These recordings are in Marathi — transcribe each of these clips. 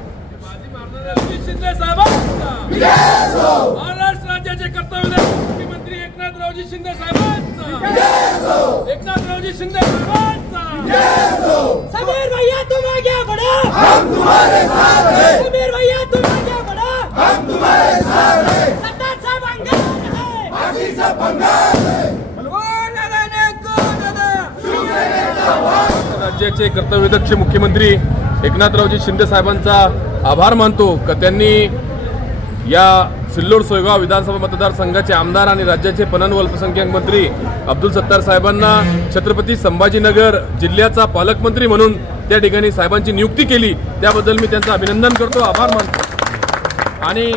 एकनाथरावजी शिंदे साहेबांचा महाराष्ट्र राज्याचे कर्तव्य मुख्यमंत्री एकनाथरावजी शिंदे साहेबांचा एकनाथरावजी शिंदे साहेबांचा समीर भैया तुम आगे बढ़ो, हम तुम्हारे साथ हैं। समीर भैया तुम आगे बढ़ो, हम तुम्हारे साथ हैं। सरदार साहब अंगार है, बाकी सब भंगार है। राज्याचे कर्तव्यदक्ष मुख्यमंत्री एकनाथरावजी शिंदे साहेबांचा आभार मानतो का त्यांनी या सिल्लोड सोयगाव विधानसभा मतदारसंघाचे आमदार आणि राज्याचे पणन व अल्पसंख्याक मंत्री अब्दुल सत्तार साहेबांना छत्रपती संभाजीनगर जिल्ह्याचा पालकमंत्री म्हणून त्या ठिकाणी साहेबांची नियुक्ती केली, त्याबद्दल मी त्यांचं अभिनंदन करतो, आभार मानतो। आणि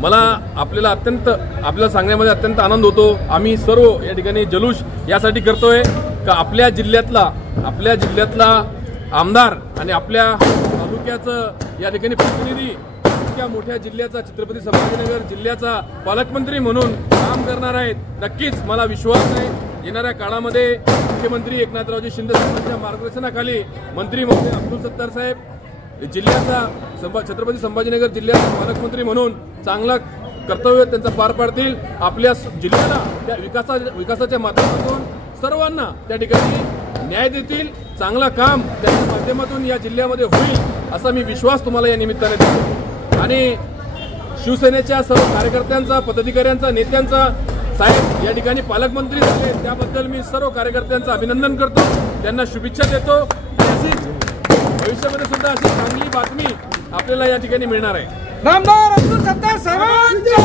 मला आपल्याला सांगण्यामध्ये अत्यंत आनंद होतो। आम्ही सर्व या ठिकाणी जल्लोष यासाठी करतोय का आपल्या जिल्ह्यातला आमदार आणि आपल्या तालुक्याचं या ठिकाणी प्रतिनिधी इतक्या मोठ्या जिल्ह्याचा छत्रपती संभाजीनगर जिल्ह्याचा पालकमंत्री म्हणून काम करणार आहेत। नक्कीच मला विश्वास आहे येणाऱ्या काळामध्ये मुख्यमंत्री एकनाथरावजी शिंदे साहेबांच्या मार्गदर्शनाखाली मंत्री महोदय अब्दुल सत्तार साहेब जिल्ह्याचा छत्रपती संभाजीनगर जिल्ह्याचा पालकमंत्री म्हणून चांगला कर्तव्य त्यांचं पार पाडतील। आपल्या जिल्ह्याला त्या विकासाच्या माध्यमातून सर्वांना त्या ठिकाणी न्याय देतील, चांगला काम त्याच्या माध्यमातून या जिल्ह्यामध्ये होईल असा मी विश्वास तुम्हाला या निमित्ताने देतो। आणि शिवसेनेच्या सर्व कार्यकर्त्यांचा, पदाधिकाऱ्यांचा, नेत्यांचा साहेब या ठिकाणी पालकमंत्री झाले त्याबद्दल मी सर्व कार्यकर्त्यांचं अभिनंदन करतो, त्यांना शुभेच्छा देतो। अशीच भविष्यामध्ये सुद्धा अशी चांगली बातमी आपल्याला या ठिकाणी मिळणार आहे। नामदार अब्दुल सत्तार साहेबांचा